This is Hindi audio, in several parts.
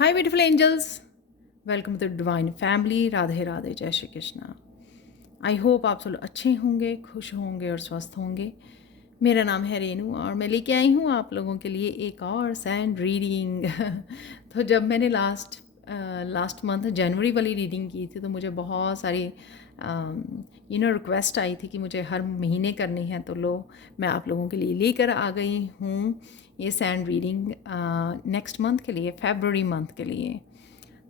Hi beautiful angels, welcome to divine family. Radhe Radhe, जय श्री कृष्णा। आई होप आप सब अच्छे होंगे, खुश होंगे और स्वस्थ होंगे। मेरा नाम है रेनू और मैं लेके आई हूँ आप लोगों के लिए एक और सैंड रीडिंग। तो जब मैंने लास्ट मंथ जनवरी वाली रीडिंग की थी तो मुझे बहुत सारी रिक्वेस्ट आई थी कि मुझे हर महीने करनी है, तो मैं आप लोगों के लिए लेकर आ गई हूँ ये सैंड रीडिंग नेक्स्ट मंथ के लिए, फरवरी मंथ के लिए।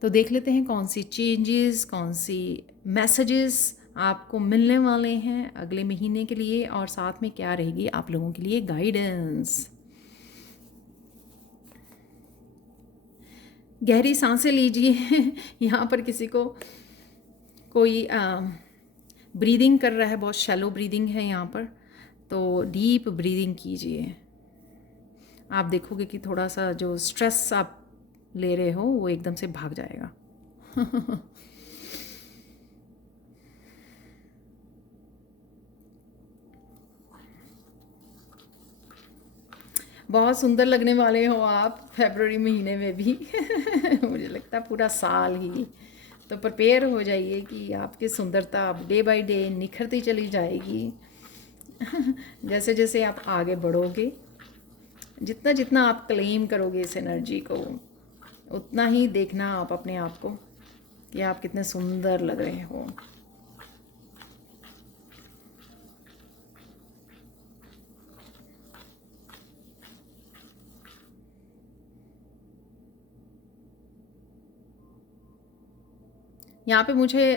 तो देख लेते हैं कौन सी चेंजेस, कौन सी मैसेजेस आपको मिलने वाले हैं अगले महीने के लिए, और साथ में क्या रहेगी आप लोगों के लिए गाइडेंस। गहरी सांसें लीजिए। यहाँ पर किसी को कोई ब्रीदिंग कर रहा है, बहुत शैलो ब्रीदिंग है यहाँ पर, तो डीप ब्रीदिंग कीजिए। आप देखोगे कि थोड़ा सा जो स्ट्रेस आप ले रहे हो वो एकदम से भाग जाएगा। बहुत सुंदर लगने वाले हो आप फरवरी महीने में भी। मुझे लगता है पूरा साल ही। तो प्रिपेयर हो जाइए कि आपकी सुंदरता अब डे बाय डे निखरती चली जाएगी। जैसे जैसे आप आगे बढ़ोगे, जितना जितना आप क्लेम करोगे इस एनर्जी को, उतना ही देखना आप अपने आप को कि आप कितने सुंदर लग रहे हो। यहाँ पे मुझे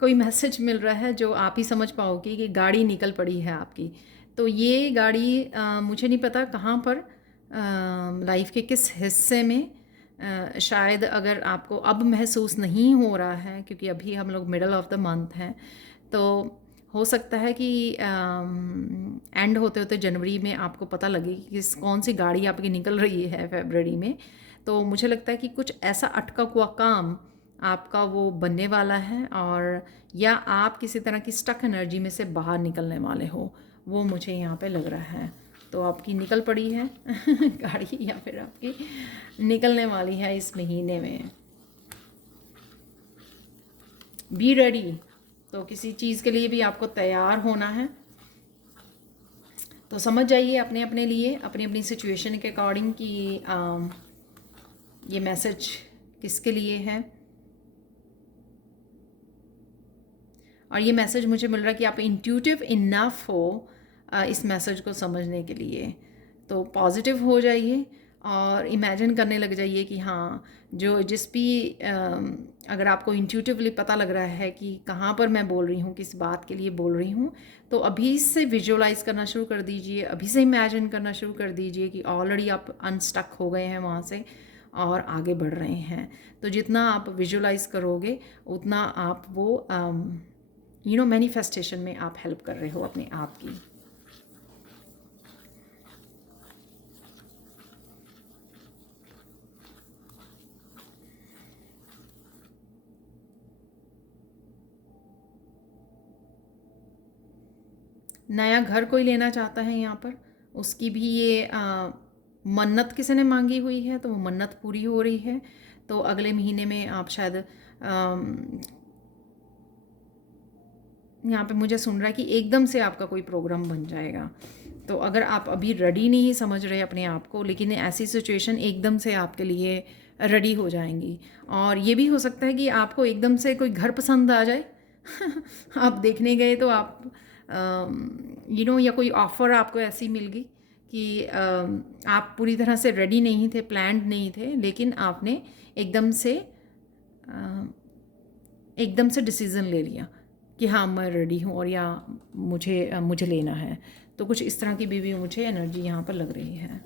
कोई मैसेज मिल रहा है जो आप ही समझ पाओगे कि गाड़ी निकल पड़ी है आपकी। तो ये गाड़ी मुझे नहीं पता कहाँ पर, लाइफ के किस हिस्से में, शायद अगर आपको अब महसूस नहीं हो रहा है क्योंकि अभी हम लोग मिडल ऑफ द मंथ हैं, तो हो सकता है कि एंड होते होते जनवरी में आपको पता लगे कि कौन सी गाड़ी आपकी निकल रही है फरवरी में। तो मुझे लगता है कि कुछ ऐसा अटका हुआ काम आपका वो बनने वाला है, और या आप किसी तरह की स्टक एनर्जी में से बाहर निकलने वाले हो, वो मुझे यहाँ पे लग रहा है। तो आपकी निकल पड़ी है गाड़ी, या फिर आपकी निकलने वाली है इस महीने में। Be ready. तो किसी चीज़ के लिए भी आपको तैयार होना है, तो समझ जाइए अपने अपने लिए, अपनी अपनी सिचुएशन के अकॉर्डिंग कि ये मैसेज किसके लिए है। और ये मैसेज मुझे मिल रहा है कि आप इंट्यूटिव इनफ हो इस मैसेज को समझने के लिए। तो पॉजिटिव हो जाइए और इमेजिन करने लग जाइए कि हाँ, जो जिस भी अगर आपको इंट्यूटिवली पता लग रहा है कि कहाँ पर मैं बोल रही हूँ, किस बात के लिए बोल रही हूँ, तो अभी से विजुअलाइज करना शुरू कर दीजिए, अभी से इमेजिन करना शुरू कर दीजिए कि ऑलरेडी आप अनस्टक हो गए हैं वहाँ से और आगे बढ़ रहे हैं। तो जितना आप विजुअलाइज करोगे उतना आप वो मैनिफेस्टेशन में आप हेल्प कर रहे हो अपने आप की। नया घर कोई लेना चाहता है यहाँ पर, उसकी भी ये मन्नत किसी ने मांगी हुई है, तो वो मन्नत पूरी हो रही है। तो अगले महीने में आप शायद यहाँ पे मुझे सुन रहा है कि एकदम से आपका कोई प्रोग्राम बन जाएगा। तो अगर आप अभी रेडी नहीं समझ रहे अपने आप को, लेकिन ऐसी सिचुएशन एकदम से आपके लिए रेडी हो जाएंगी। और ये भी हो सकता है कि आपको एकदम से कोई घर पसंद आ जाए। आप देखने गए तो आप या कोई ऑफ़र आपको ऐसी मिल गई कि आप पूरी तरह से रेडी नहीं थे, प्लान्ड नहीं थे, लेकिन आपने एकदम से डिसीज़न ले लिया कि हाँ मैं रेडी हूँ, और या मुझे लेना है। तो कुछ इस तरह की भी मुझे एनर्जी यहाँ पर लग रही है।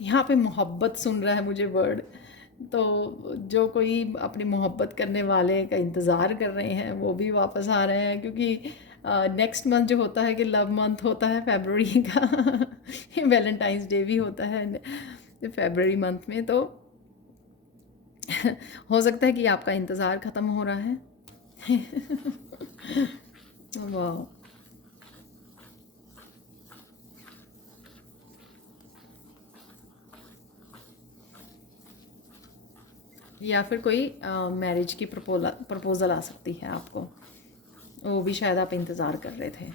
यहाँ पे मोहब्बत सुन रहा है मुझे वर्ड। तो जो कोई अपनी मोहब्बत करने वाले का इंतज़ार कर रहे हैं वो भी वापस आ रहे हैं, क्योंकि नेक्स्ट मंथ जो होता है कि लव मंथ होता है फरवरी का। वैलेंटाइंस डे भी होता है फरवरी मंथ में। तो हो सकता है कि आपका इंतज़ार ख़त्म हो रहा है वाह। या फिर कोई मैरिज की प्रपोजल आ सकती है आपको, वो भी शायद आप इंतज़ार कर रहे थे।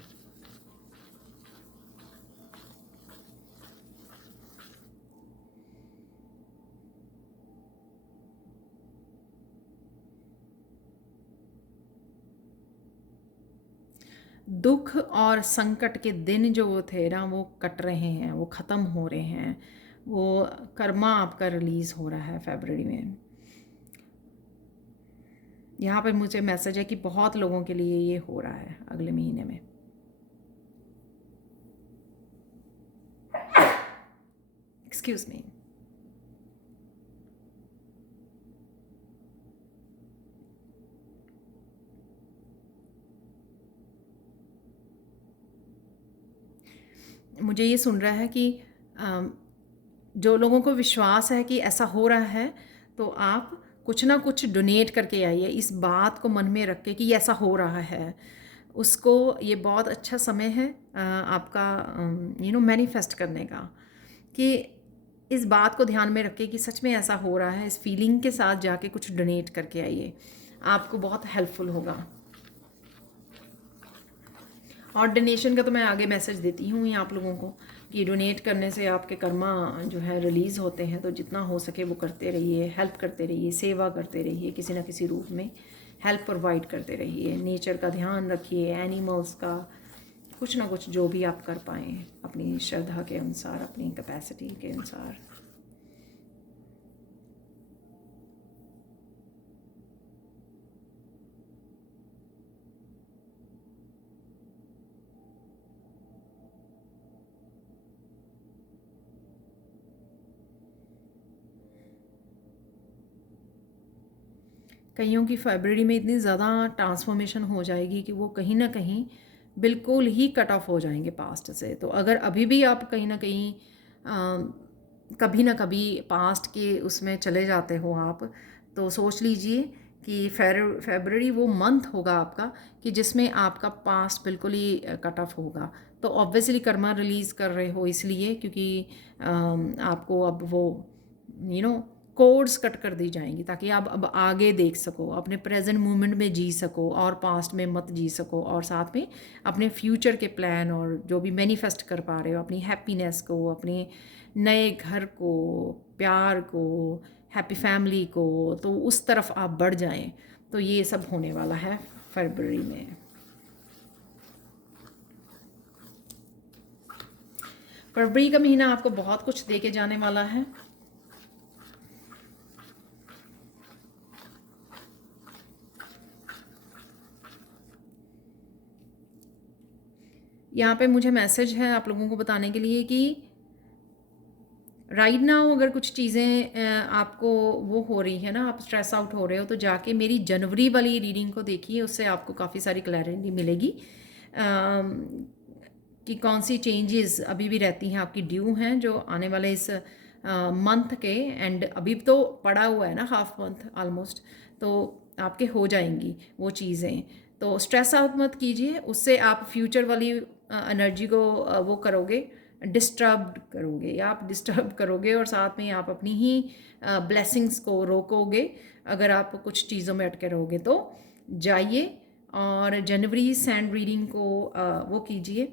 दुख और संकट के दिन जो वो थे ना, वो कट रहे हैं, वो ख़त्म हो रहे हैं। वो कर्मा आपका रिलीज़ हो रहा है फरवरी में। यहाँ पर मुझे मैसेज है कि बहुत लोगों के लिए ये हो रहा है अगले महीने में। Excuse me. मुझे ये सुन रहा है कि जो लोगों को विश्वास है कि ऐसा हो रहा है, तो आप कुछ ना कुछ डोनेट करके आइए, इस बात को मन में रख के कि ऐसा हो रहा है। उसको ये बहुत अच्छा समय है आपका मैनिफेस्ट करने का, कि इस बात को ध्यान में रख के कि सच में ऐसा हो रहा है, इस फीलिंग के साथ जाके कुछ डोनेट करके आइए, आपको बहुत हेल्पफुल होगा। और डोनेशन का तो मैं आगे मैसेज देती हूँ आप लोगों को कि डोनेट करने से आपके कर्मा जो है रिलीज़ होते हैं, तो जितना हो सके वो करते रहिए, हेल्प करते रहिए, सेवा करते रहिए, किसी ना किसी रूप में हेल्प प्रोवाइड करते रहिए, नेचर का ध्यान रखिए, एनिमल्स का, कुछ ना कुछ जो भी आप कर पाएँ अपनी श्रद्धा के अनुसार, अपनी कैपेसिटी के अनुसार। कईयों की फरवरी में इतनी ज़्यादा ट्रांसफॉर्मेशन हो जाएगी कि वो कहीं ना कहीं बिल्कुल ही कट ऑफ हो जाएंगे पास्ट से। तो अगर अभी भी आप कहीं ना कहीं कभी ना कभी पास्ट के उसमें चले जाते हो आप, तो सोच लीजिए कि फरवरी वो मंथ होगा आपका कि जिसमें आपका पास्ट बिल्कुल ही कट ऑफ होगा। तो ऑब्वियसली कर्मा रिलीज़ कर रहे हो इसलिए क्योंकि आपको अब वो कोड्स कट कर दी जाएंगी, ताकि आप अब आगे देख सको, अपने प्रेजेंट मोमेंट में जी सको और पास्ट में मत जी सको, और साथ में अपने फ्यूचर के प्लान और जो भी मैनिफेस्ट कर पा रहे हो, अपनी हैप्पीनेस को, अपने नए घर को, प्यार को, हैप्पी फैमिली को, तो उस तरफ आप बढ़ जाएं। तो ये सब होने वाला है फरवरी में। फरवरी का महीना आपको बहुत कुछ दे के जाने वाला है। यहाँ पे मुझे मैसेज है आप लोगों को बताने के लिए कि राइट नाउ अगर कुछ चीज़ें आपको वो हो रही है ना, आप स्ट्रेस आउट हो रहे हो, तो जाके मेरी जनवरी वाली रीडिंग को देखिए, उससे आपको काफ़ी सारी क्लैरिटी मिलेगी कि कौन सी चेंजेस अभी भी रहती हैं, आपकी ड्यू हैं, जो आने वाले इस मंथ के एंड, अभी तो पड़ा हुआ है ना हाफ मंथ ऑलमोस्ट, तो आपके हो जाएंगी वो चीज़ें। तो स्ट्रेस आउट मत कीजिए, उससे आप फ्यूचर वाली एनर्जी को वो करोगे, डिस्टर्ब करोगे, या आप डिस्टर्ब करोगे, और साथ में आप अपनी ही ब्लेसिंग्स को रोकोगे अगर आप कुछ चीज़ों में अटके रहोगे। तो जाइए और जनवरी सैंड रीडिंग को वो कीजिए।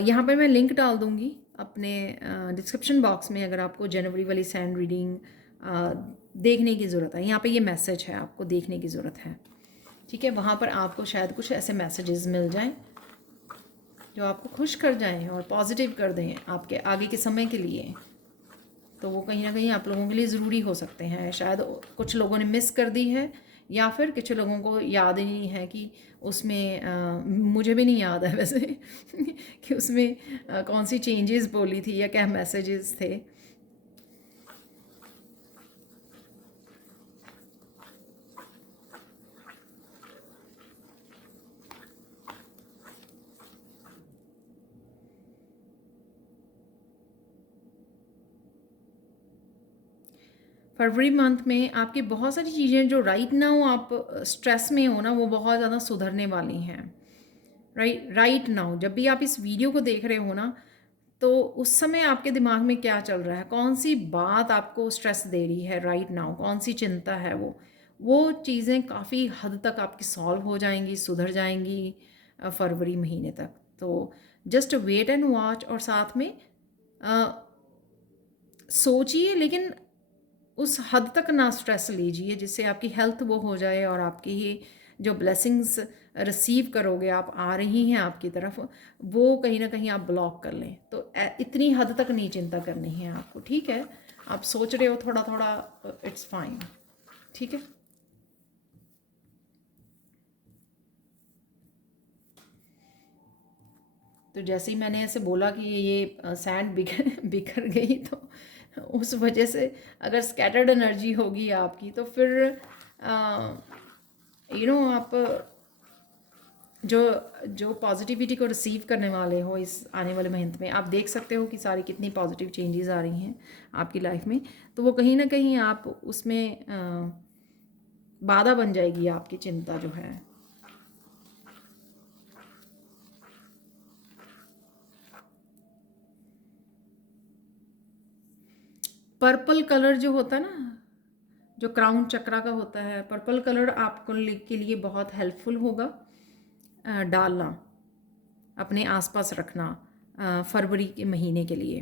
यहाँ पर मैं लिंक डाल दूँगी अपने डिस्क्रिप्शन बॉक्स में, अगर आपको जनवरी वाली सैंड रीडिंग देखने की ज़रूरत है। यहाँ पे ये मैसेज है, आपको देखने की ज़रूरत है, ठीक है। वहाँ पर आपको शायद कुछ ऐसे मैसेजेस मिल जाएं जो आपको खुश कर जाएं और पॉजिटिव कर दें आपके आगे के समय के लिए। तो वो कहीं ना कहीं आप लोगों के लिए ज़रूरी हो सकते हैं। शायद कुछ लोगों ने मिस कर दी है, या फिर कुछ लोगों को याद ही नहीं है कि उसमें मुझे भी नहीं याद है वैसे कि उसमें कौन सी चेंजेस बोली थी या क्या मैसेजेस थे। फरवरी मंथ में आपकी बहुत सारी चीज़ें जो राइट नाउ आप स्ट्रेस में हो ना, वो बहुत ज़्यादा सुधरने वाली हैं। राइट नाउ जब भी आप इस वीडियो को देख रहे हो ना, तो उस समय आपके दिमाग में क्या चल रहा है, कौन सी बात आपको स्ट्रेस दे रही है राइट नाउ, कौन सी चिंता है, वो चीज़ें काफ़ी हद तक आपकी सॉल्व हो जाएंगी, सुधर जाएंगी फरवरी महीने तक। तो जस्ट वेट एंड वॉच, और साथ में सोचिए, लेकिन उस हद तक ना स्ट्रेस लीजिए जिससे आपकी हेल्थ वो हो जाए और आपकी ही जो ब्लेसिंग्स रिसीव करोगे आप आ रही हैं आपकी तरफ, वो कहीं ना कहीं आप ब्लॉक कर लें। तो इतनी हद तक नहीं चिंता करनी है आपको, ठीक है? आप सोच रहे हो थोड़ा थोड़ा, इट्स फाइन, ठीक है? तो जैसे ही मैंने ऐसे बोला कि ये सैंड बिखर बिखर गई, तो उस वजह से अगर स्कैटर्ड एनर्जी होगी आपकी, तो फिर आप जो जो पॉजिटिविटी को रिसीव करने वाले हो इस आने वाले महीने में, आप देख सकते हो कि सारी कितनी पॉजिटिव चेंजेस आ रही हैं आपकी लाइफ में। तो वो कहीं ना कहीं आप उसमें बाधा बन जाएगी आपकी चिंता जो है। पर्पल कलर जो होता है ना, जो क्राउन चक्रा का होता है, पर्पल कलर आपको के लिए बहुत हेल्पफुल होगा। डालना, अपने आसपास रखना फरवरी के महीने के लिए।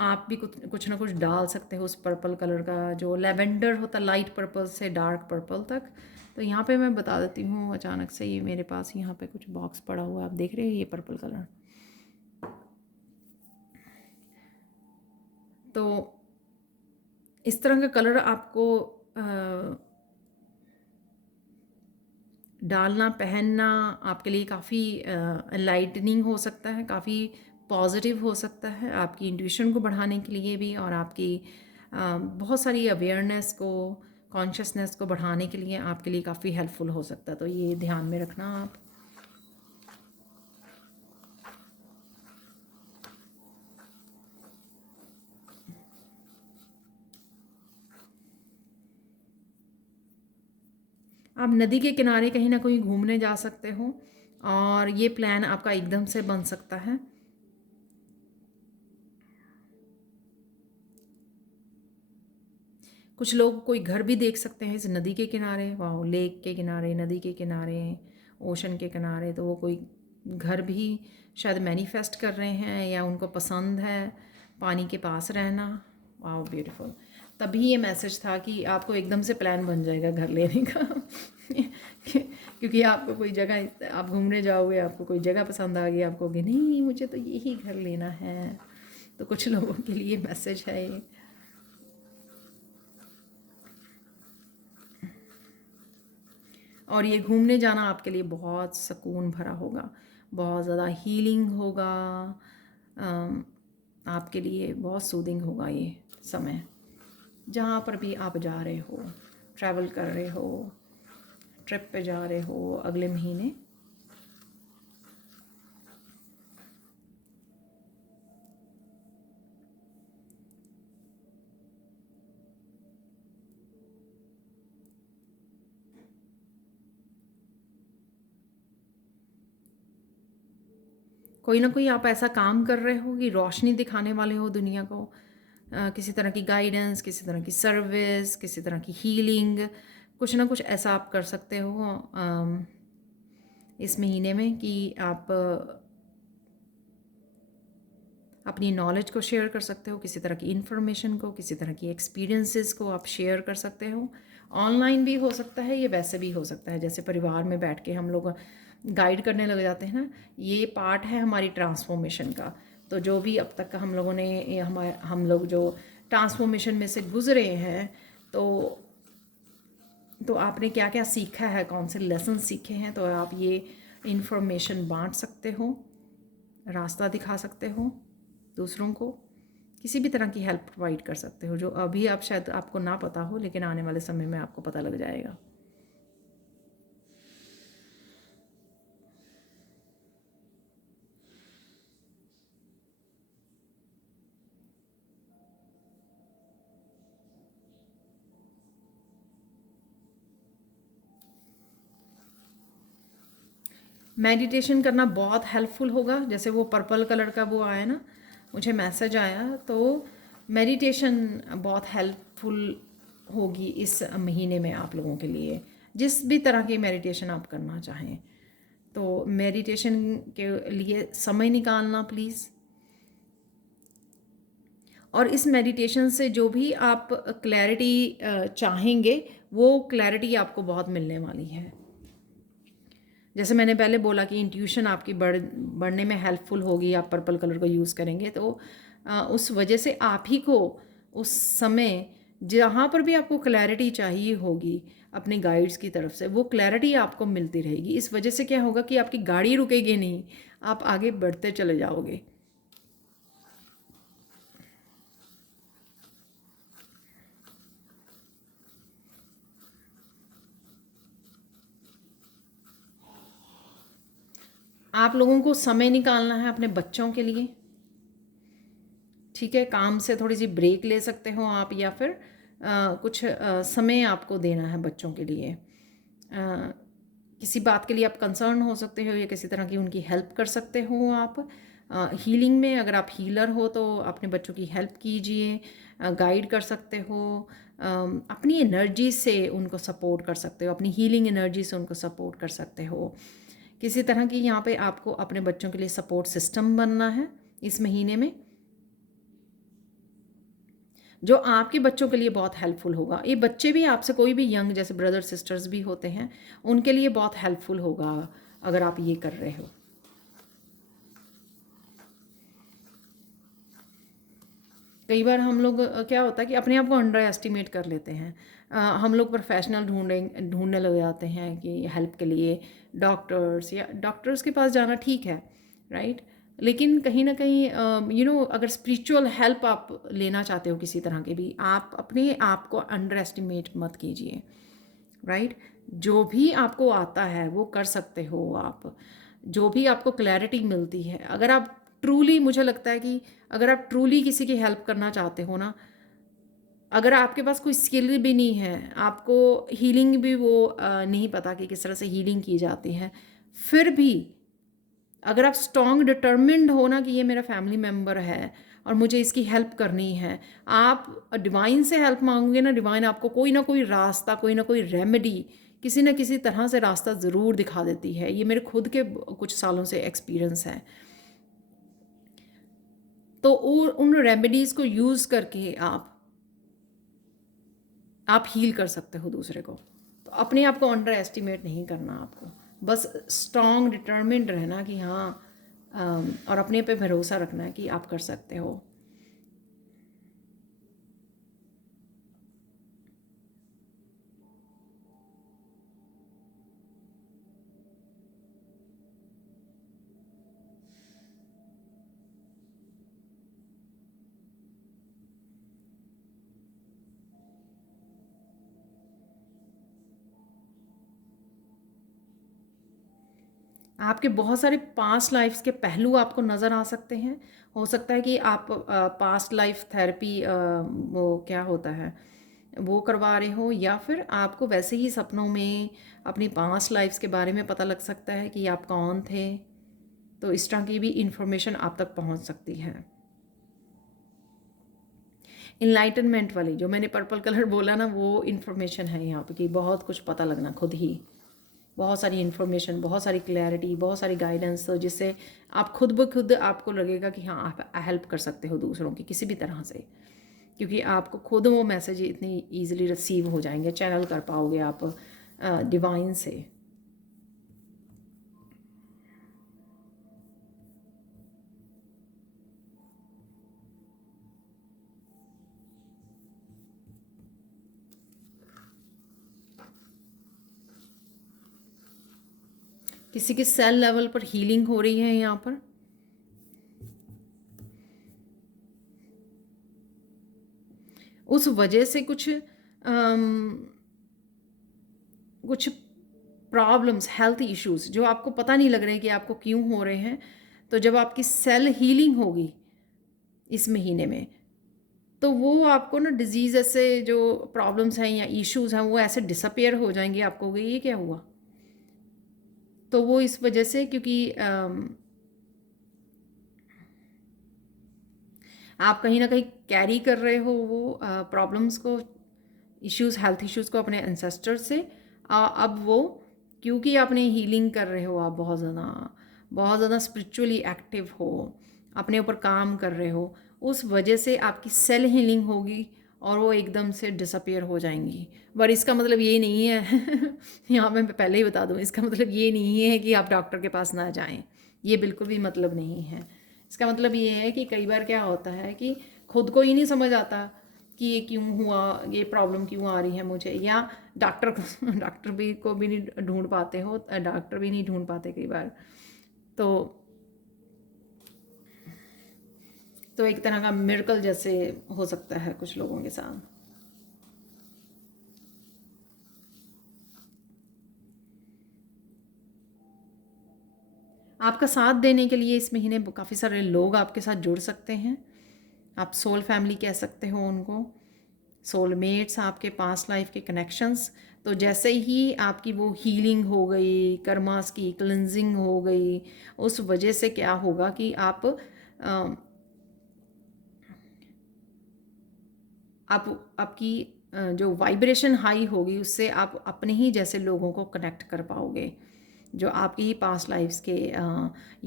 आप भी कुछ कुछ ना कुछ डाल सकते हो उस पर्पल कलर का, जो लेवेंडर होता है, लाइट पर्पल से डार्क पर्पल तक। तो यहाँ पे मैं बता देती हूँ, अचानक से ये मेरे पास यहाँ पे कुछ बॉक्स पड़ा हुआ है, आप देख रहे हैं ये पर्पल कलर। तो इस तरह का कलर आपको डालना, पहनना आपके लिए काफ़ी एनलाइटनिंग हो सकता है, काफ़ी पॉजिटिव हो सकता है आपकी इंट्यूशन को बढ़ाने के लिए भी, और आपकी बहुत सारी अवेयरनेस को, कॉन्शियसनेस को बढ़ाने के लिए आपके लिए काफ़ी हेल्पफुल हो सकता है। तो ये ध्यान में रखना आप। आप नदी के किनारे कहीं ना कहीं घूमने जा सकते हो, और ये प्लान आपका एकदम से बन सकता है। कुछ लोग कोई घर भी देख सकते हैं इस नदी के किनारे, वाह, लेक के किनारे, नदी के किनारे, ओशन के किनारे। तो वो कोई घर भी शायद मैनिफेस्ट कर रहे हैं, या उनको पसंद है पानी के पास रहना। वाह, ब्यूटीफुल। तभी ये मैसेज था कि आपको एकदम से प्लान बन जाएगा घर लेने का क्योंकि आपको कोई जगह, आप घूमने जाओगे, आपको कोई जगह पसंद आ गई, आप कहोगे नहीं मुझे तो यही घर लेना है। तो कुछ लोगों के लिए मैसेज है ये। और ये घूमने जाना आपके लिए बहुत सुकून भरा होगा, बहुत ज़्यादा हीलिंग होगा, आपके लिए बहुत सूदिंग होगा ये समय, जहाँ पर भी आप जा रहे हो, ट्रैवल कर रहे हो, ट्रिप पे जा रहे हो अगले महीने। कोई ना कोई आप ऐसा काम कर रहे हो कि रोशनी दिखाने वाले हो दुनिया को, किसी तरह की गाइडेंस, किसी तरह की सर्विस, किसी तरह की हीलिंग, कुछ ना कुछ ऐसा आप कर सकते हो इस महीने में, कि आप अपनी नॉलेज को शेयर कर सकते हो, किसी तरह की इन्फॉर्मेशन को, किसी तरह की एक्सपीरियंसेस को आप शेयर कर सकते हो। ऑनलाइन भी हो सकता है, ये वैसे भी हो सकता है, जैसे परिवार में बैठ के हम लोग गाइड करने लग जाते हैं ना। ये पार्ट है हमारी ट्रांसफॉर्मेशन का। तो जो भी अब तक हम लोगों ने, हम लोग जो ट्रांसफॉर्मेशन में से गुजरे हैं, तो आपने क्या क्या सीखा है, कौन से लेसन सीखे हैं, तो आप ये इन्फॉर्मेशन बांट सकते हो, रास्ता दिखा सकते हो दूसरों को, किसी भी तरह की हेल्प प्रोवाइड कर सकते हो जो अभी आप शायद आपको ना पता हो, लेकिन आने वाले समय में आपको पता लग जाएगा। मेडिटेशन करना बहुत हेल्पफुल होगा। जैसे वो पर्पल कलर का वो आया ना, मुझे मैसेज आया, तो मेडिटेशन बहुत हेल्पफुल होगी इस महीने में आप लोगों के लिए, जिस भी तरह की मेडिटेशन आप करना चाहें। तो मेडिटेशन के लिए समय निकालना प्लीज़। और इस मेडिटेशन से जो भी आप क्लैरिटी चाहेंगे, वो क्लैरिटी आपको बहुत मिलने वाली है। जैसे मैंने पहले बोला कि इंट्यूशन आपकी बढ़ने में हेल्पफुल होगी, आप पर्पल कलर को यूज़ करेंगे तो उस वजह से आप ही को उस समय जहाँ पर भी आपको क्लैरिटी चाहिए होगी अपने गाइड्स की तरफ से, वो क्लैरिटी आपको मिलती रहेगी। इस वजह से क्या होगा कि आपकी गाड़ी रुकेगी नहीं, आप आगे बढ़ते चले जाओगे। आप लोगों को समय निकालना है अपने बच्चों के लिए, ठीक है। काम से थोड़ी सी ब्रेक ले सकते हो आप, या फिर कुछ समय आपको देना है बच्चों के लिए। किसी बात के लिए आप कंसर्न हो सकते हो, या किसी तरह की उनकी हेल्प कर सकते हो आप। हीलिंग में अगर आप हीलर हो तो अपने बच्चों की हेल्प कीजिए, गाइड कर सकते हो, अपनी एनर्जी से उनको सपोर्ट कर सकते हो, अपनी हीलिंग एनर्जी से उनको सपोर्ट कर सकते हो। किसी तरह की यहाँ पे आपको अपने बच्चों के लिए सपोर्ट सिस्टम बनना है इस महीने में, जो आपके बच्चों के लिए बहुत हेल्पफुल होगा। ये बच्चे भी आपसे, कोई भी यंग जैसे ब्रदर सिस्टर्स भी होते हैं, उनके लिए बहुत हेल्पफुल होगा अगर आप ये कर रहे हो। कई बार हम लोग क्या होता है कि अपने आप को अंडर एस्टिमेट कर लेते हैं। हम लोग प्रोफेशनल ढूंढने लग जाते हैं कि हेल्प के लिए डॉक्टर्स, या डॉक्टर्स के पास जाना ठीक है, राइट। लेकिन कहीं ना कहीं अगर स्पिरिचुअल हेल्प आप लेना चाहते हो किसी तरह के भी, आप अपने आप को अंडर एस्टिमेट मत कीजिए, राइट। जो भी आपको आता है वो कर सकते हो आप। जो भी आपको क्लैरिटी मिलती है, अगर आप ट्रूली, मुझे लगता है कि अगर आप ट्रूली किसी की हेल्प करना चाहते हो ना, अगर आपके पास कोई स्किल भी नहीं है, आपको हीलिंग भी वो नहीं पता कि किस तरह से हीलिंग की जाती है, फिर भी अगर आप स्ट्रॉन्ग डिटर्मिन्ड हो ना कि ये मेरा फैमिली मेम्बर है और मुझे इसकी हेल्प करनी है, आप डिवाइन से हेल्प मांगोगे ना, डिवाइन आपको कोई ना कोई रास्ता, कोई ना कोई रेमेडी, किसी न किसी तरह से रास्ता ज़रूर दिखा देती है। ये मेरे खुद के कुछ सालों से एक्सपीरियंस है। तो उन रेमेडीज़ को यूज़ करके आप हील कर सकते हो दूसरे को। तो अपने आप को अंडर एस्टिमेट नहीं करना आपको, बस स्ट्रॉन्ग डिटर्मिन्ड रहना कि हाँ, और अपने पे भरोसा रखना है कि आप कर सकते हो। आपके बहुत सारे पास्ट लाइफ्स के पहलू आपको नज़र आ सकते हैं। हो सकता है कि आप पास्ट लाइफ थेरेपी, वो क्या होता है, वो करवा रहे हो, या फिर आपको वैसे ही सपनों में अपनी पास्ट लाइफ्स के बारे में पता लग सकता है कि आप कौन थे। तो इस तरह की भी इंफॉर्मेशन आप तक पहुंच सकती है। इनलाइटनमेंट वाली जो मैंने पर्पल कलर बोला ना, वो इन्फॉर्मेशन है यहाँ पे कि बहुत कुछ पता लगना खुद ही, बहुत सारी इन्फॉर्मेशन, बहुत सारी क्लैरिटी, बहुत सारी गाइडेंस, तो जिससे आप खुद ब खुद आपको लगेगा कि हाँ, आप हेल्प कर सकते हो दूसरों की किसी भी तरह से, क्योंकि आपको खुद वो मैसेज इतनी ईजिली रिसीव हो जाएंगे, चैनल कर पाओगे आप डिवाइन से। किसी के सेल लेवल पर हीलिंग हो रही है यहाँ पर। उस वजह से कुछ प्रॉब्लम्स, हेल्थ इश्यूज जो आपको पता नहीं लग रहे हैं कि आपको क्यों हो रहे हैं, तो जब आपकी सेल हीलिंग होगी इस महीने में, तो वो आपको ना डिजीज़ ऐसे जो प्रॉब्लम्स हैं या इश्यूज हैं वो ऐसे डिसअपियर हो जाएंगे, आपको कि ये क्या हुआ। तो वो इस वजह से, क्योंकि आप कहीं ना कहीं कैरी कर रहे हो वो प्रॉब्लम्स को, इश्यूज, हेल्थ इश्यूज को अपने एंसेस्टर से। अब वो, क्योंकि आपने हीलिंग कर रहे हो, आप बहुत ज़्यादा स्पिरिचुअली एक्टिव हो, अपने ऊपर काम कर रहे हो, उस वजह से आपकी सेल हीलिंग होगी और वो एकदम से डिसअपियर हो जाएंगी। पर इसका मतलब ये नहीं है यहाँ पे मैं पहले ही बता दूँ, इसका मतलब ये नहीं है कि आप डॉक्टर के पास ना जाएं, ये बिल्कुल भी मतलब नहीं है। इसका मतलब ये है कि कई बार क्या होता है कि खुद को ही नहीं समझ आता कि ये क्यों हुआ, ये प्रॉब्लम क्यों आ रही है मुझे, या डॉक्टर भी को भी नहीं ढूंढ पाते हो, डॉक्टर भी नहीं ढूंढ पाते कई बार। तो एक तरह का मिरेकल जैसे हो सकता है कुछ लोगों के साथ। आपका साथ देने के लिए इस महीने काफ़ी सारे लोग आपके साथ जुड़ सकते हैं। आप सोल फैमिली कह सकते हो उनको, सोलमेट्स, आपके पास्ट लाइफ के कनेक्शंस। तो जैसे ही आपकी वो हीलिंग हो गई, कर्मास की क्लिनजिंग हो गई, उस वजह से क्या होगा कि आपकी जो वाइब्रेशन हाई होगी, उससे आप अपने ही जैसे लोगों को कनेक्ट कर पाओगे, जो आपकी ही पास्ट लाइफ्स के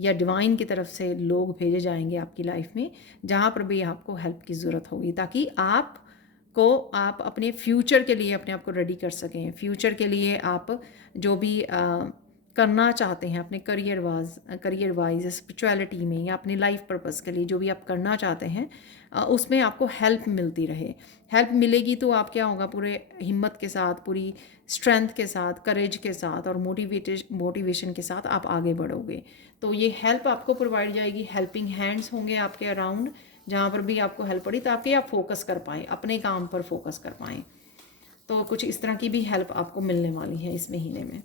या डिवाइन की तरफ से लोग भेजे जाएंगे आपकी लाइफ में, जहाँ पर भी आपको हेल्प की ज़रूरत होगी, ताकि आप अपने फ्यूचर के लिए अपने आप को रेडी कर सकें। फ्यूचर के लिए आप जो भी करना चाहते हैं अपने करियर वाइज, स्पिरिचुअलिटी में, या अपनी लाइफ पर्पस के लिए जो भी आप करना चाहते हैं, उसमें आपको हेल्प मिलती रहे। हेल्प मिलेगी तो आप क्या होगा, पूरे हिम्मत के साथ, पूरी स्ट्रेंथ के साथ, करेज के साथ और मोटिवेशन के साथ आप आगे बढ़ोगे। तो ये हेल्प आपको प्रोवाइड जाएगी, हेल्पिंग हैंड्स होंगे आपके अराउंड, जहाँ पर भी आपको हेल्प पड़ी, ताकि आप फोकस कर पाएँ, अपने काम पर फोकस कर पाएँ। तो कुछ इस तरह की भी हेल्प आपको मिलने वाली है इस महीने में।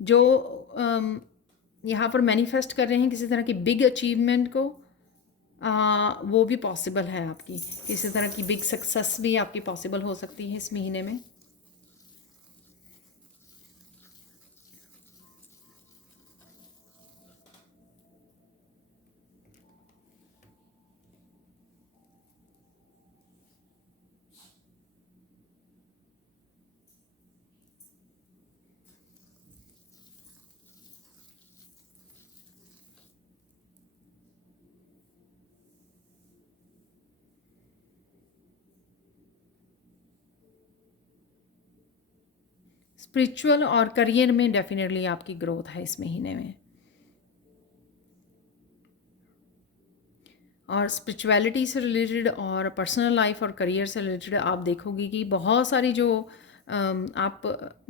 जो यहाँ पर मैनिफेस्ट कर रहे हैं किसी तरह की बिग अचीवमेंट को, वो भी पॉसिबल है। आपकी किसी तरह की बिग सक्सेस भी आपकी पॉसिबल हो सकती है इस महीने में। स्पिरिचुअल और करियर में डेफिनेटली आपकी ग्रोथ है इस महीने में। और स्पिरिचुअलिटी से रिलेटेड और पर्सनल लाइफ और करियर से रिलेटेड आप देखोगे कि बहुत सारी जो आप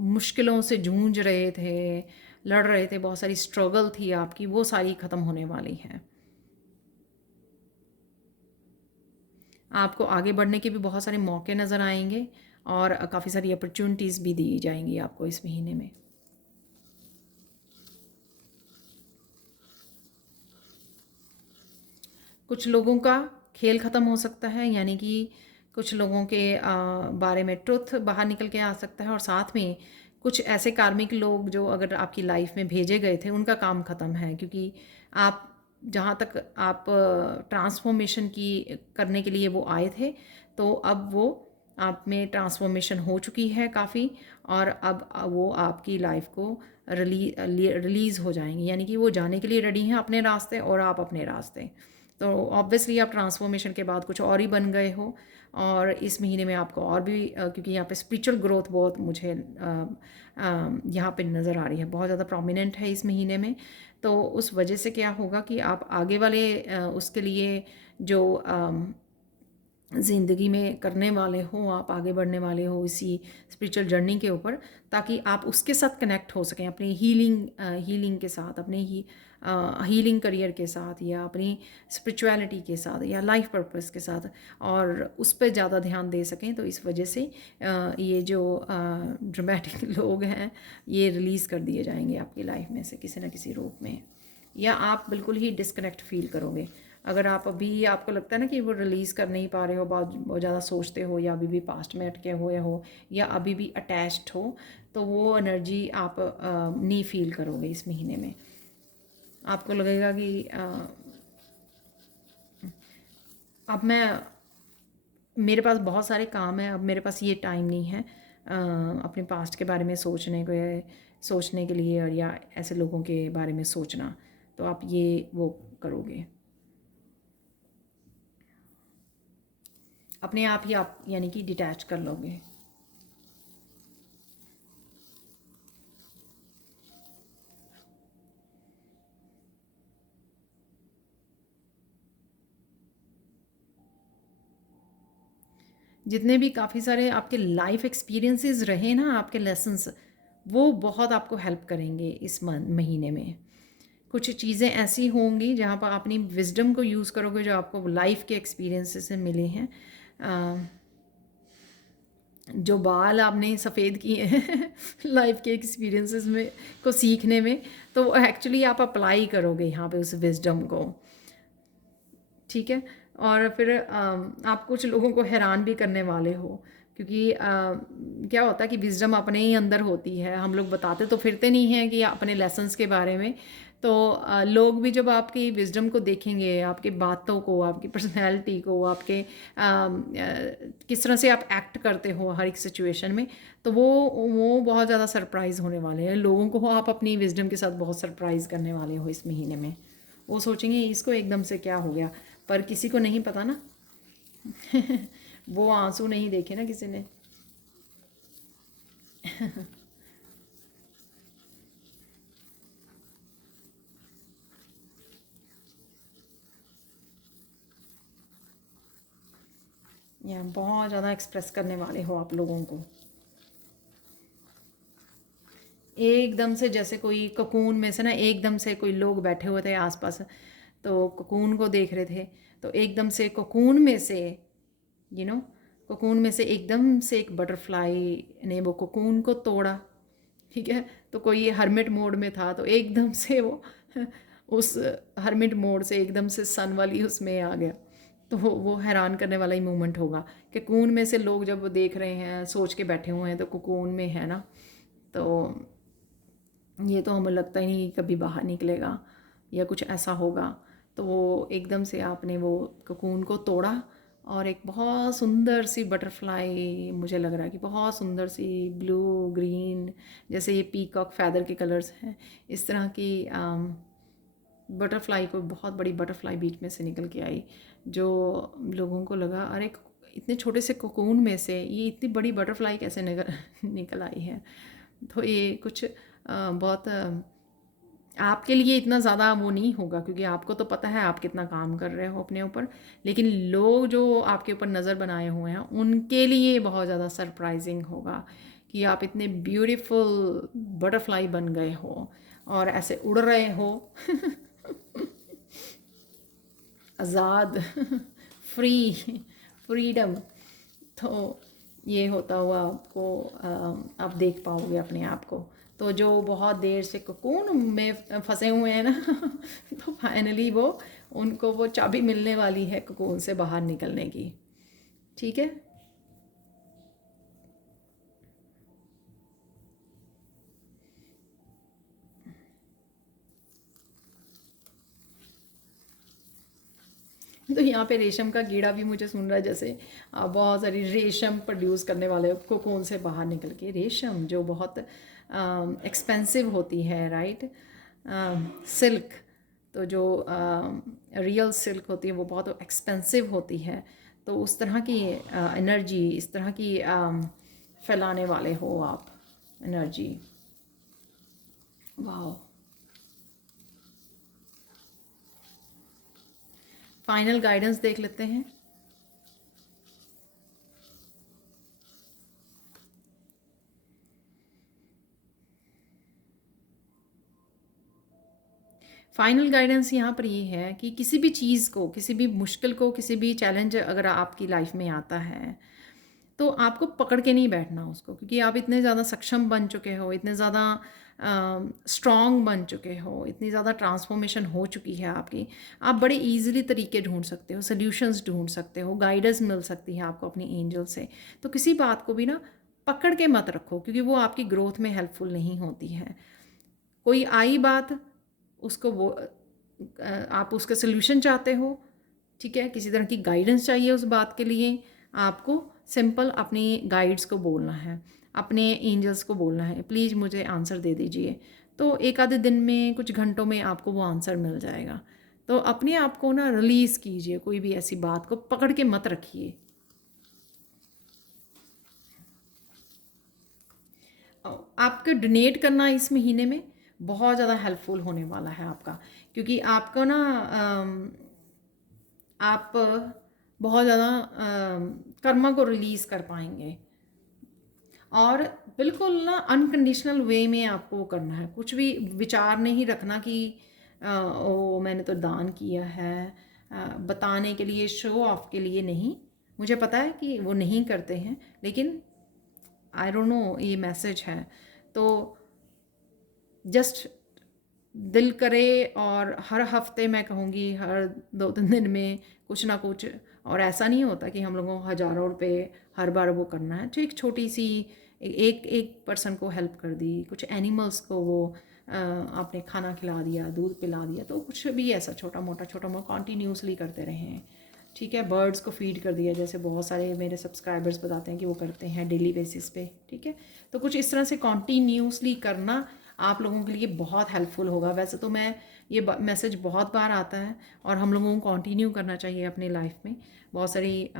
मुश्किलों से जूझ रहे थे, लड़ रहे थे, बहुत सारी स्ट्रगल थी आपकी, वो सारी ख़त्म होने वाली है। आपको आगे बढ़ने के भी बहुत सारे मौके नज़र आएंगे और काफ़ी सारी अपॉर्चुनिटीज़ भी दी जाएंगी आपको इस महीने में। कुछ लोगों का खेल ख़त्म हो सकता है, यानी कि कुछ लोगों के बारे में ट्रुथ बाहर निकल के आ सकता है, और साथ में कुछ ऐसे कार्मिक लोग जो अगर आपकी लाइफ में भेजे गए थे, उनका काम ख़त्म है। क्योंकि आप, जहाँ तक आप ट्रांसफॉर्मेशन की करने के लिए वो आए थे, तो अब वो आप में ट्रांसफॉर्मेशन हो चुकी है काफ़ी, और अब वो आपकी लाइफ को रिलीज़ हो जाएंगी, यानी कि वो जाने के लिए रेडी हैं अपने रास्ते और आप अपने रास्ते। तो ऑब्वियसली आप ट्रांसफॉर्मेशन के बाद कुछ और ही बन गए हो, और इस महीने में आपको और भी क्योंकि यहाँ पे स्पिरिचुअल ग्रोथ बहुत मुझे यहाँ पे नज़र आ रही है, बहुत ज़्यादा प्रोमिनेंट है इस महीने में। तो उस वजह से क्या होगा कि आप आगे वाले उसके लिए जो ज़िंदगी में करने वाले हो, आप आगे बढ़ने वाले हो इसी स्पिरिचुअल जर्नी के ऊपर, ताकि आप उसके साथ कनेक्ट हो सकें, अपनी हीलिंग के साथ, अपने ही हीलिंग करियर के साथ, या अपनी स्पिरिचुअलिटी के साथ, या लाइफ पर्पस के साथ, और उस पर ज़्यादा ध्यान दे सकें। तो इस वजह से ये जो ड्रामेटिक लोग हैं, ये रिलीज़ कर दिए जाएंगे आपकी लाइफ में से किसी न किसी रूप में। या आप बिल्कुल ही डिस्कनेक्ट फील करोगे। अगर आप अभी आपको लगता है ना कि वो रिलीज़ कर नहीं पा रहे हो, बहुत ज़्यादा सोचते हो, या अभी भी पास्ट में अटके हुए हो, या अभी भी अटैच्ड हो, तो वो एनर्जी आप नहीं फील करोगे इस महीने में। आपको लगेगा कि अब मैं मेरे पास बहुत सारे काम हैं, अब मेरे पास ये टाइम नहीं है अपने पास्ट के बारे में सोचने के लिए, और या ऐसे लोगों के बारे में सोचना। तो आप ये वो करोगे अपने आप ही, आप यानी कि डिटैच कर लोगे। जितने भी काफ़ी सारे आपके लाइफ एक्सपीरियंसेस रहे ना, आपके लेसन्स, वो बहुत आपको हेल्प करेंगे इस महीने में। कुछ चीज़ें ऐसी होंगी जहाँ पर आप अपनी विजडम को यूज़ करोगे, जो आपको लाइफ के एक्सपीरियंसेस से मिले हैं। जो बाल आपने सफ़ेद किए हैं लाइफ के एक्सपीरियंसेस में को सीखने में, तो एक्चुअली आप अप्लाई करोगे यहाँ पे उस विजडम को। ठीक है। और फिर आप कुछ लोगों को हैरान भी करने वाले हो, क्योंकि क्या होता है कि विजडम अपने ही अंदर होती है, हम लोग बताते तो फिरते नहीं हैं कि अपने लेसन्स के बारे में। तो लोग भी जब आपकी विजडम को देखेंगे, आपकी बातों को, आपकी पर्सनैलिटी को, आपके किस तरह से आप एक्ट करते हो हर एक सिचुएशन में, तो वो बहुत ज़्यादा सरप्राइज़ होने वाले हैं लोगों को। आप अपनी विजडम के साथ बहुत सरप्राइज़ करने वाले हो इस महीने में। वो सोचेंगे इसको एकदम से क्या हो गया, पर किसी को नहीं पता ना वो आंसू नहीं देखे ना किसी ने या बहुत ज़्यादा एक्सप्रेस करने वाले हो आप लोगों को एकदम से। जैसे कोई कोकून में से ना, एकदम से कोई लोग बैठे हुए थे आसपास, तो कोकून को देख रहे थे, तो एकदम से कोकून में से, यू नो कोकून में से एकदम से एक बटरफ्लाई ने वो कोकून को तोड़ा। ठीक है। तो कोई हर्मिट मोड में था, तो एकदम से वो उस हर्मिट मोड से एकदम से सन वाली उसमें आ गया। तो वो हैरान करने वाला ही मोमेंट होगा कि कोकून में से लोग जब देख रहे हैं, सोच के बैठे हुए हैं, तो कोकून में है ना, तो ये तो हमें लगता ही नहीं कि कभी बाहर निकलेगा या कुछ ऐसा होगा। तो वो एकदम से आपने वो कोकून को तोड़ा, और एक बहुत सुंदर सी बटरफ्लाई, मुझे लग रहा है कि बहुत सुंदर सी ब्लू ग्रीन, जैसे ये पीकॉक फैदर के कलर्स हैं, इस तरह की बटरफ्लाई, को बहुत बड़ी बटरफ्लाई बीच में से निकल के आई, जो लोगों को लगा अरे इतने छोटे से कोकून में से ये इतनी बड़ी बटरफ्लाई कैसे निकल आई है। तो ये कुछ बहुत आपके लिए इतना ज़्यादा वो नहीं होगा, क्योंकि आपको तो पता है आप कितना काम कर रहे हो अपने ऊपर, लेकिन लोग जो आपके ऊपर नज़र बनाए हुए हैं उनके लिए बहुत ज़्यादा सरप्राइजिंग होगा कि आप इतने ब्यूटीफुल बटरफ्लाई बन गए हो और ऐसे उड़ रहे हो आज़ाद फ्री, फ्रीडम। तो ये होता हुआ आपको आप देख पाओगे अपने आप को। तो जो बहुत देर से कोकून में फंसे हुए हैं ना तो फाइनली वो उनको वो चाबी मिलने वाली है कोकून से बाहर निकलने की। ठीक है। तो यहाँ पे रेशम का कीड़ा भी मुझे सुन रहा है, जैसे बहुत सारी रेशम प्रोड्यूस करने वाले कोकून से बाहर निकल के, रेशम जो बहुत एक्सपेंसिव होती है, राइट। सिल्क, तो जो रियल सिल्क होती है वो बहुत एक्सपेंसिव होती है। तो उस तरह की एनर्जी, इस तरह की फैलाने वाले हो आप एनर्जी। वाह। फाइनल गाइडेंस देख लेते हैं। फाइनल गाइडेंस यहाँ पर ये है कि किसी भी चीज़ को, किसी भी मुश्किल को, किसी भी चैलेंज अगर आपकी लाइफ में आता है, तो आपको पकड़ के नहीं बैठना उसको, क्योंकि आप इतने ज़्यादा सक्षम बन चुके हो, इतने ज़्यादा स्ट्रॉन्ग बन चुके हो, इतनी ज़्यादा ट्रांसफॉर्मेशन हो चुकी है आपकी, आप बड़े ईजिली तरीके ढूंढ सकते हो, सोल्यूशंस ढूंढ सकते हो, गाइडेंस मिल सकती है आपको अपनी एंजल से। तो किसी बात को भी ना पकड़ के मत रखो, क्योंकि वो आपकी ग्रोथ में हेल्पफुल नहीं होती है। कोई आई बात, उसको वो आप उसका सोल्यूशन चाहते हो, ठीक है, किसी तरह की गाइडेंस चाहिए उस बात के लिए, आपको सिंपल अपनी गाइड्स को बोलना है, अपने एंजल्स को बोलना है, प्लीज़ मुझे आंसर दे दीजिए। तो एक आधे दिन में, कुछ घंटों में आपको वो आंसर मिल जाएगा। तो अपने आप को ना रिलीज़ कीजिए, कोई भी ऐसी बात को पकड़ के मत रखिए। आपका डोनेट करना इस महीने में बहुत ज़्यादा हेल्पफुल होने वाला है आपका, क्योंकि आपको ना आप बहुत ज़्यादा कर्मा को रिलीज़ कर पाएंगे, और बिल्कुल ना अनकंडीशनल वे में आपको करना है। कुछ भी विचार नहीं रखना कि ओ मैंने तो दान किया है, बताने के लिए, शो ऑफ के लिए नहीं। मुझे पता है कि वो नहीं करते हैं, लेकिन आई डोंट नो ये मैसेज है। तो जस्ट दिल करे, और हर हफ्ते मैं कहूँगी हर 2-3 दिन में कुछ ना कुछ, और ऐसा नहीं होता कि हम लोगों को हज़ारों रुपए हर बार वो करना है। तो एक छोटी सी एक एक पर्सन को हेल्प कर दी, कुछ एनिमल्स को वो आपने खाना खिला दिया, दूध पिला दिया, तो कुछ भी ऐसा छोटा मोटा कॉन्टीन्यूसली करते रहें, ठीक है। बर्ड्स को फीड कर दिया, जैसे बहुत सारे मेरे सब्सक्राइबर्स बताते हैं कि वो करते हैं डेली बेसिस पे, ठीक है। तो कुछ इस तरह से कॉन्टीन्यूसली करना आप लोगों के लिए बहुत हेल्पफुल होगा। वैसे तो मैं ये मैसेज बहुत बार आता है, और हम लोगों को कंटिन्यू करना चाहिए अपनी लाइफ में। बहुत सारी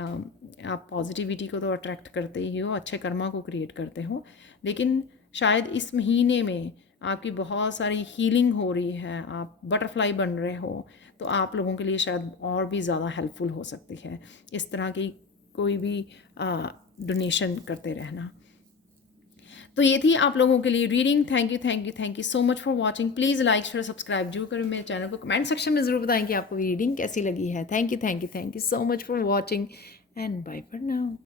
आप पॉजिटिविटी को तो अट्रैक्ट करते ही हो, अच्छे कर्मा को क्रिएट करते हो, लेकिन शायद इस महीने में आपकी बहुत सारी हीलिंग हो रही है, आप बटरफ्लाई बन रहे हो, तो आप लोगों के लिए शायद और भी ज़्यादा हेल्पफुल हो सकती है इस तरह की कोई भी डोनेशन करते रहना। तो ये थी आप लोगों के लिए reading. Thank you so much for watching. Please like share subscribe जरूर करें मेरे चैनल को। कमेंट सेक्शन में ज़रूर बताएं कि आपको रीडिंग कैसी लगी है। Thank you so much for watching, and bye for now.